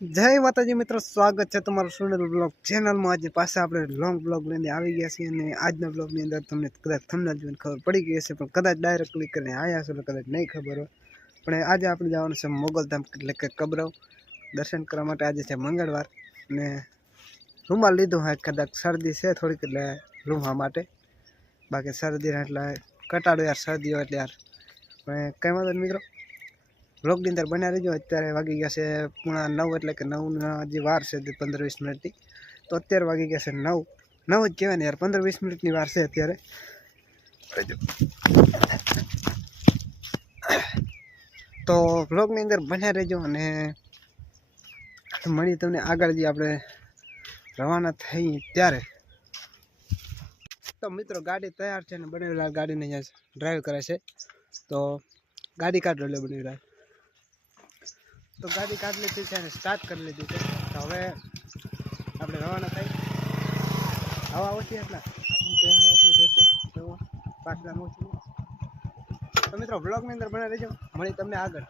જય માતાજી મિત્રો, સ્વાગત છે તમારું સુનેલ બ્લોગ ચેનલમાં. આજે પાછા આપણે લોંગ બ્લોગ લઈને આવી ગયા છીએ અને આજના બ્લોગની અંદર તમને કદાચ થમના જોઈને ખબર પડી ગઈ હશે, પણ કદાચ ડાયરેક્ટ ક્લિક કરીને આવ્યા છો કદાચ નહીં ખબર હોય. પણ આજે આપણે જવાનું છે મોગલધામ, એટલે કે કબરવ. દર્શન કરવા માટે આજે છે મંગળવાર અને રૂમાલ લીધો હોય, કદાચ શરદી છે થોડીક, એટલે રૂમવા માટે. બાકી શરદી એટલે કટાડો યાર, શરદી હોય એટલે યાર. કંઈ વાંધો મિત્રો. બ્લોગની અંદર બન્યા રહેજો અત્યારે વાગી ગયા છે પૂણા નવ એટલે કે નવના જે વાર છે તે પંદર વીસ મિનિટની તો અત્યારે વાગી ગયા છે નવ. નવ જ કહેવાય ને યાર પંદર વીસ મિનિટની વાર છે અત્યારે. તો બ્લોગની અંદર બન્યા રહેજો અને મળી તમને આગળ જે આપણે રવાના થઈ ત્યારે. તો મિત્રો ગાડી તૈયાર છે ને બનેલા ગાડીને અહીંયા ડ્રાઈવ કરે છે. તો ગાડી કાઢ લે બનેલા તો ગાડી કાઢી લીધી છે અને સ્ટાર્ટ કરી લીધી છે. તો હવે આપણે રવાના થઈ હવા ઓછી એટલા એટલી. જશે તો પાછલા ઓછી તો મિત્રો બ્લોગની અંદર બને રહેજો. મળી તમને આગળ.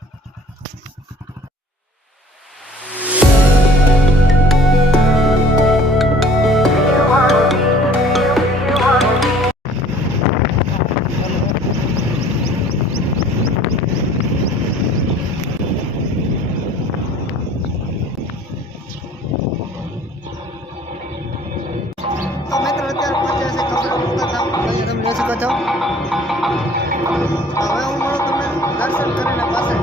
શકો છો હવે હું મળું તમને દર્શન કરીને પાસે.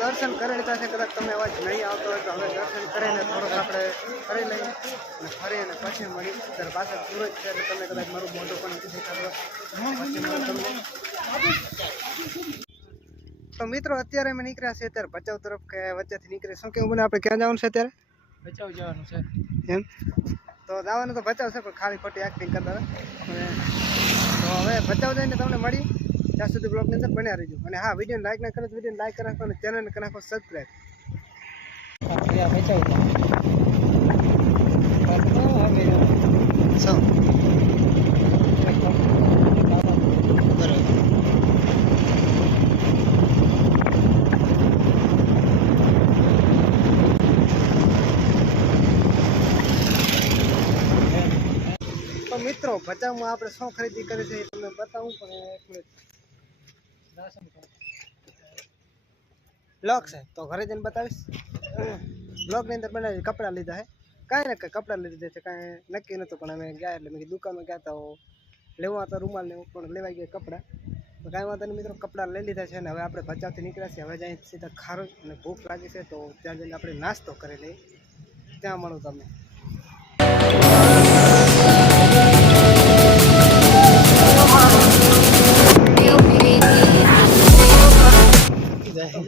દર્શન કરી લીધા છે કદાચ તમે અવાજ નહીં આવતો હોય તો હવે દર્શન કરીને થોડોક આપણે કરી લઈએ અને ફરી અને પછી મળી. ત્યારે પાછળ સુરત છે, એટલે તમે કદાચ મારું મોઢું પણ નથી દેખાતું પછી મળું તમને તો મિત્રો અત્યારે અમે નીકળ્યા છે અત્યારે ભચાઉ તરફ કે વચ્ચેથી નીકળે શું કેવું બને આપણે ક્યાં જવાનું છે અત્યારે? બચાવ જવાનું છે. એમ? તો જવાનું તો ભચાઉ છે પણ ખાલી ખોટી એક્ટિંગ કરતા હતા. તો હવે ભચાઉ જઈને તમને મળી. ત્યાં સુધી બ્લોગની અંદર બન્યા રહીજો. અને હા વીડિયો લાઈક ના કરો તો વીડિયો લાઈક કરી નાખો અને ચેનલને કરી નાખો સબસ્ક્રાઈબ ક્યાં ભચાઉમાં આપણે શું ખરીદી કરી છે એ તમને બતાવું પણ એક મિનિટ. બ્લોક છે. તો ઘરે જઈને બતાવીશ. બ્લોકની અંદર બનાવી કપડાં લીધા છે. કાંઈ ને કાંઈ કપડાં લીધા છે, કાંઈ નક્કી નહોતું, પણ અમે ગયા એટલે મેં દુકાનમાં ગયા તો લેવા હતા રૂમાલ ને પણ લેવાઈ ગયા કપડાં. તો કાંઈ વાંધો નહીં મિત્રો, કપડાં લઈ લીધા છે અને હવે આપણે ભચાઉથી નીકળ્યા છે હવે જાય સીધા ખારું અને ભૂખ લાગી છે, તો ત્યાં જઈને આપણે નાસ્તો કરી લઈએ. ત્યાં મળું તમને.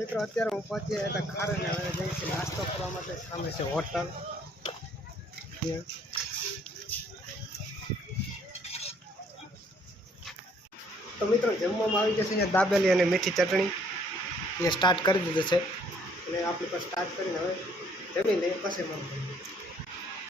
મિત્રો, અત્યારે હું પહોંચી હતા ખારે ને હવે છીએ નાસ્તો કરવા માટે. સામે છે હોટલ. તો મિત્રો, જમવામાં આવી જશે અહીંયા દાબેલી અને મીઠી ચટણી. એ સ્ટાર્ટ કરી દીધું છે. અને આપણે પણ સ્ટાર્ટ કરીને હવે જમી લઈએ પછી મળું